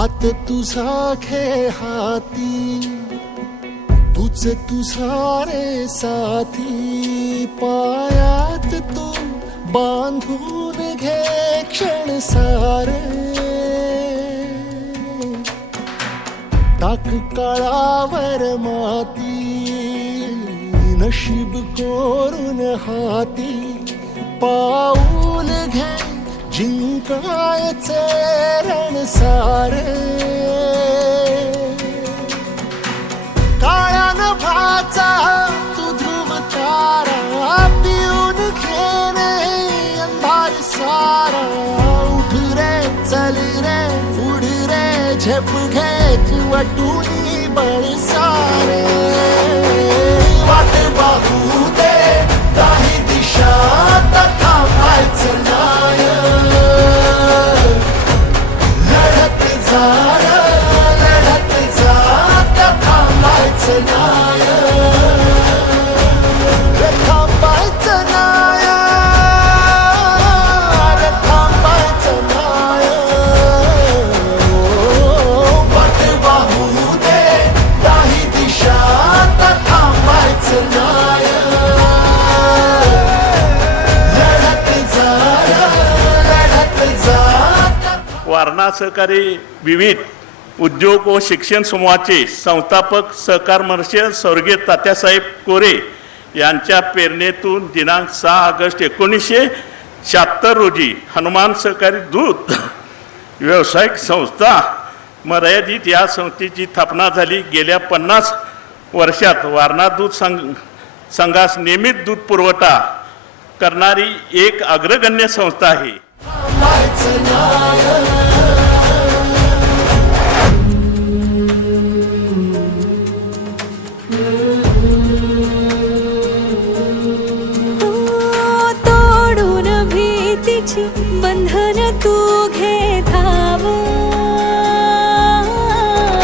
हात तुझा खे हाती, तूच तुझा रे साथी, पायात तू बांधून घे क्षण सारे, टाक काळावर माती, नशीब कोरून हाती, पाऊल घे जिंकायचे रण सारे, काळ्या नभाचा तू ध्रुव तारा, पिऊन घेणे अंधार सारा, उठ रे चल रे उड रे, झेप घे वटुनी बळ सारे, वाट पाहू दे काही दिशा थांबायचं नाय, लढत जा थांबायचं नाय, थांबायचं नाय, थांबायचं नाय, वाट वाहू दे काही दिशा थांबायचं नाय, लढत जा. वारणा सहकारी विविध उद्योग व शिक्षण समूहाचे संस्थापक सहकारमर्षद स्वर्गीय तात्यासाहेब कोरे यांच्या प्रेरणेतून दिनांक 6 ऑगस्ट 1976 रोजी हनुमान सहकारी दूध व्यावसायिक संस्था मर्यादित या संस्थेची स्थापना झाली. गेल्या 50 वर्षात वारणा दूध संघास नियमित दूध पुरवठा करणारी एक अग्रगण्य संस्था आहे. तोडून भीतीची बंधन तू घे धाव,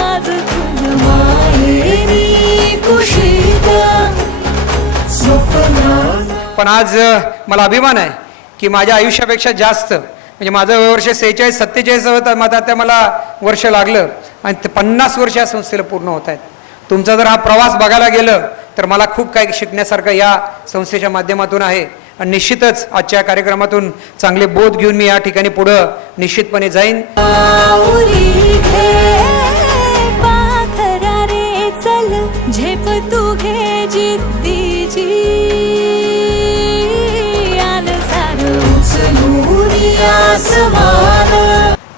आज तुझ मायेरी कुशीत स्वप्न. पण आज मला अभिमान आहे की माझ्या आयुष्यापेक्षा जास्त म्हणजे माझं वर्ष 46-47 होतं, माझं आता मला वर्ष लागलं आणि 50 वर्ष या संस्थेला पूर्ण होत आहेत. तुमचा जर हा प्रवास बघायला गेलं तर मला खूप काही शिकण्यासारखं या संस्थेच्या माध्यमातून आहे आणि निश्चितच आजच्या कार्यक्रमातून चांगले बोध घेऊन मी या ठिकाणी पुढं निश्चितपणे जाईन. झेप तू घे जिद्दीची,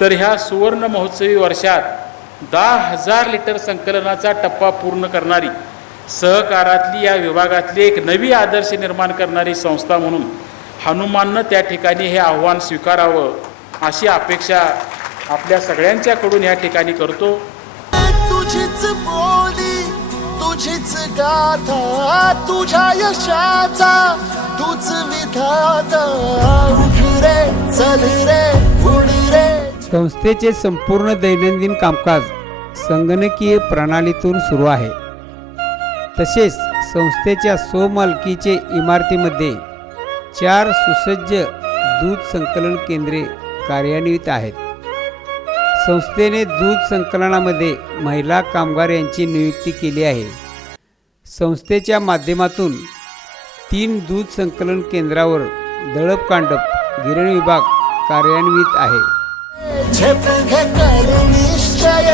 तर ह्या सुवर्ण महोत्सवी वर्षात 10,000 लिटर संकलनाचा टप्पा पूर्ण करणारी सहकारातली या विभागातली एक नवी आदर्श निर्माण करणारी संस्था म्हणून हनुमाननं त्या ठिकाणी हे आव्हान स्वीकारावं अशी अपेक्षा आपल्या सगळ्यांच्याकडून या ठिकाणी करतो. तुझीच बोली तुझीच गाथा, तुझ्या यशाचा तूच विधाता, उठ रे चल रे उड रे. संस्थेचे संपूर्ण दैनंदिन कामकाज संगणकीय प्रणालीतून सुरू आहे. तसेच संस्थेच्या स्वमालकीचे इमारतीमध्ये 4 सुसज्ज दूध संकलन केंद्रे कार्यान्वित आहेत. संस्थेने दूध संकलनामध्ये महिला कामगार यांची नियुक्ती केली आहे. संस्थेच्या माध्यमातून 3 दूध संकलन केंद्रावर दळप कांडप गिरण विभाग कार्यान्वित आहे. झेप घे कर निश्चय